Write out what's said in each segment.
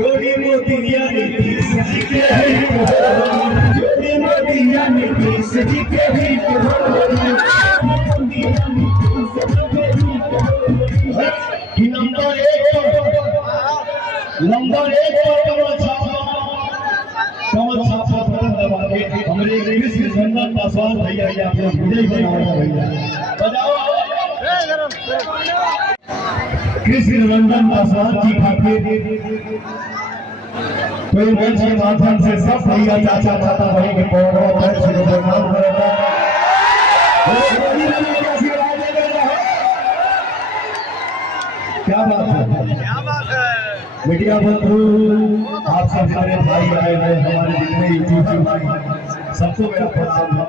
जोड़ी मोतिया नीतीश जी के जोड़ी मोतिया नीतीश जी के नंबर एक कमल छापा बटन दबा के हमारे कृष्ण नंदन पासवान भैया आप लोग विजय बनाओ भैया बजाओ। कृष्ण नंदन पासवान जी खातिर कोई मंच के माध्यम से सब भैया चाचा चाचा भाई के पौधों पर शुरू प्रणाम करेगा। क्या बात है, क्या बात है। मीडिया बंधु आप सब हमारे भाई आए हैं, हमारे जितने यूट्यूबर भाई सबको मेरा प्रणाम है।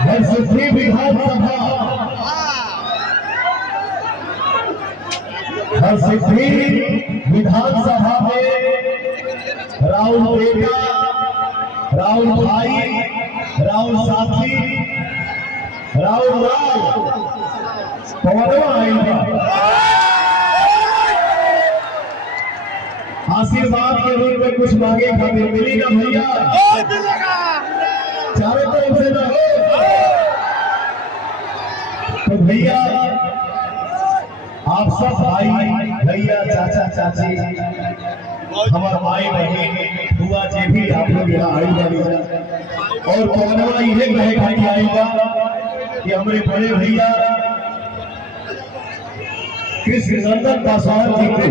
हरसिद्धि विधानसभा हरसिद्धि विधानसभा में राहुल बेटा, राहुल भाई, राहुल साथी, राहुल लाल पवनवा आएगा। आशीर्वाद के रूप में कुछ मांगे खातिर मिलेगा भैया, चारों तरफ से ना हो तो भैया आप सब भाई भैया चाचा चाची हमारे भाई बहन बुआ जी भी आप लोग यहाँ आएगा और पवनवा ये कहे खातिर आएगा कि हमारे बड़े भैया कृष्ण नंदन पासवान जी को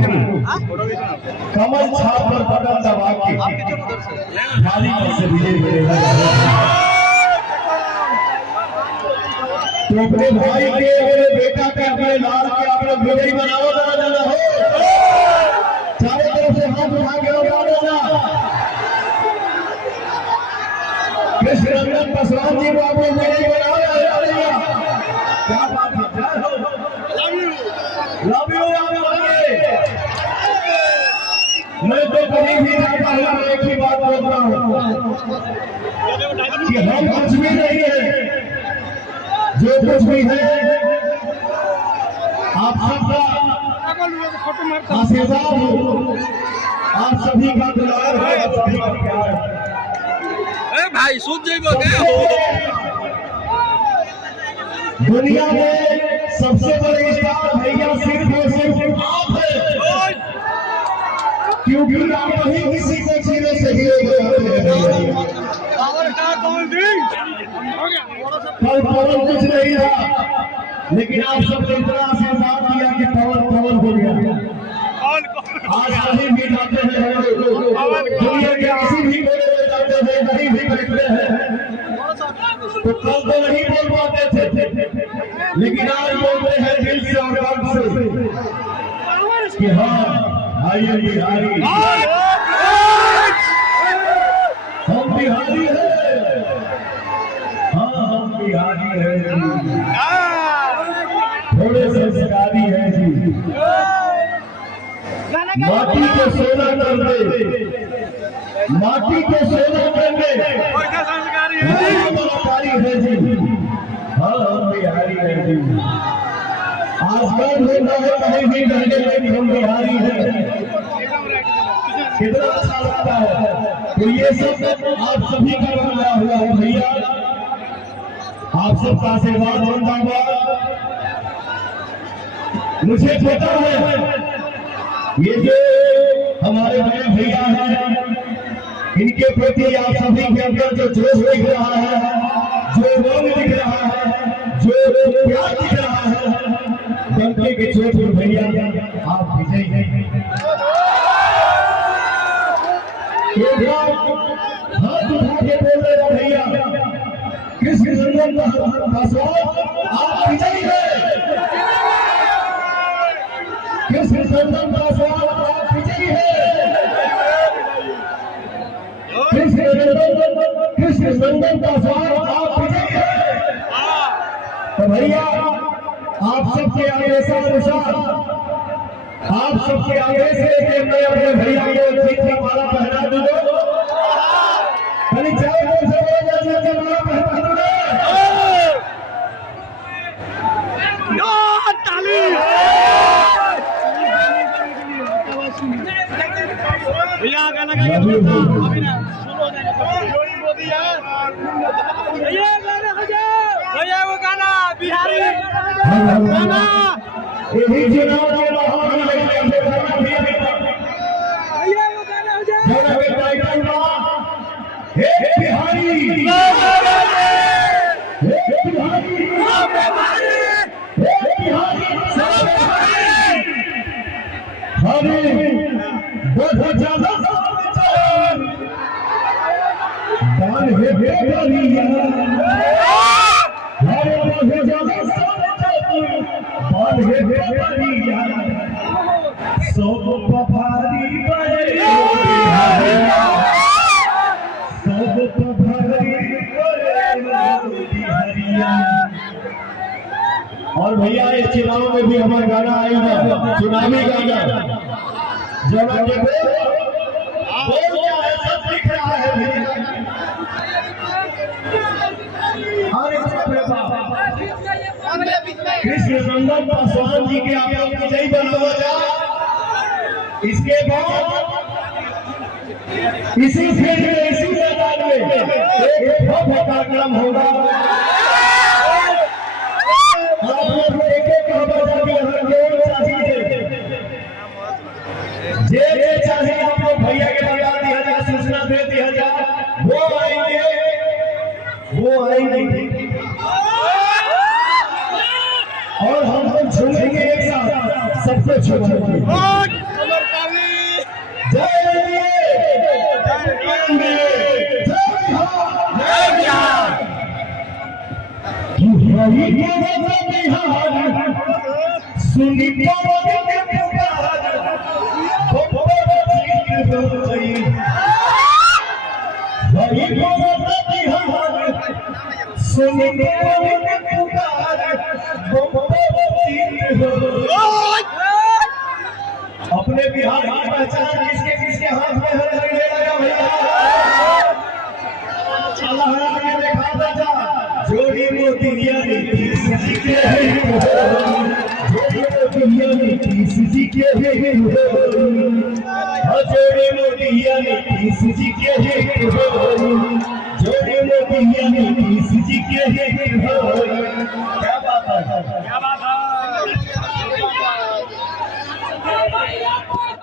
कमल छाप पर बटन दबा के भारी मत से विजय मिलेगा। तो अपने भाई के, अपने बेटा के, अपने लाल के आप लोग विजय बनाओ जरा हो, चारों तरफ से हाथ उठा के लगा देना। कृष्ण नंदन पासवान जी को आप लोग विजय बनाओ। क्या बात है, लव यू। मैं तो कभी भी नहीं कहूँगा, एक ही बात बोल रहा हूँ कि हम कुछ भी नहीं है, जो कुछ भी है आप सबका आशीर्वाद हो, आप सभी का दुलार है, आप सभी का प्यार है। भाई सुन जाइए दुनिया में सबसे बड़े स्टार भैया सिर्फ और सिर्फ आप हैं, क्योंकि आप ही किसी को जीने से ही कल पवन कुछ नहीं था, लेकिन आप सबने इतना आशीर्वाद दिया कि पवन पवन हो गया। आज कहीं भी जाते हैं, दुनिया के किसी भी कोने में जाते हैं, कहीं भी बैठते हैं तो कल तो नहीं बोल पाते थे, लेकिन आज बोलते हैं दिल से और गर्व से कि हाँ भाई बिहारी, हम बिहारी हैं, हाँ हम बिहारी हैं, थोड़े संस्कारी हैं जी। माटी को सोना कर दे, माटी को सोना कर दे, संस्कारी है जी, हाँ हम बिहारी हैं जी। आजकल होता है कहीं भी कहने लगे हम बिहारी हैं, कितना अच्छा लगता है। तो ये सब आप सभी का बना हुआ है भैया, आप सबका आशीर्वाद बनता हुआ। मुझे पता है ये जो हमारे बड़े भैया हैं, इनके प्रति आप सभी के अंदर जो जोश दिख रहा है, जो रंग दिख रहा है, जो प्यार दिख रहा है, डंके के चोट पर भैया आप विजयी हैं। हाथ उठा के बोल रहे भैया कृष्ण नंदन पासवान आप विजयी हैं, कृष्ण नंदन पासवान आप विजयी हैं, कृष्ण नंदन पासवान आप विजयी हैं। तो भैया आप सबके आदेश अनुसार, आप सबके आदेश से मैं अपने भैया को जीत का माला पहना दूंगा। भैया गाना गा के बोलता अभी ना शुरू हो जाएगा जोड़ी मोदी यार भैया गाना हो जाए भैया वो गाना बिहारी गाना यही चुनाव के माहौल में भैया वो गाना हो जाए जरा के टाइटल बा हे बिहारी हे बिहारी हरे बहुत ज्यादा बाल हे बेरिया हरे बहुत ज्यादा बाल हे बेरिया सब पभारी बजे सब पभारी बजे हरिया। और भैया इस चुनाव में भी हमारा गाना आएगा चुनावी गाना जब के बोल क्या है सब दिख रहा है कृष्ण नंदन पासवान जी के आप लोग विजयी बनावा जाए। इसके बाद इसी फील्ड में इसी मैदान में एक भव्य कार्यक्रम होगा। आप लोग एक-एक खबर जाके हर जोर चाहिए जे चाहे आप लोग भैया के बता दिया जाए सूचना दे दिया जाए वो आएंगे और हम लोग झूमेंगे एक साथ सबको झूमेंगे। जय बिहार सुनी अपने बिहार की पहचान किसके किसके हाथ में है ले आया भैया अल्लाह ने देखा था जोड़ी मोतिया नीतीश जी के जोड़ी मोतिया नीतीश जी के जोड़ी मोतिया नीतीश जी के जोड़ी मोतिया नीतीश जी के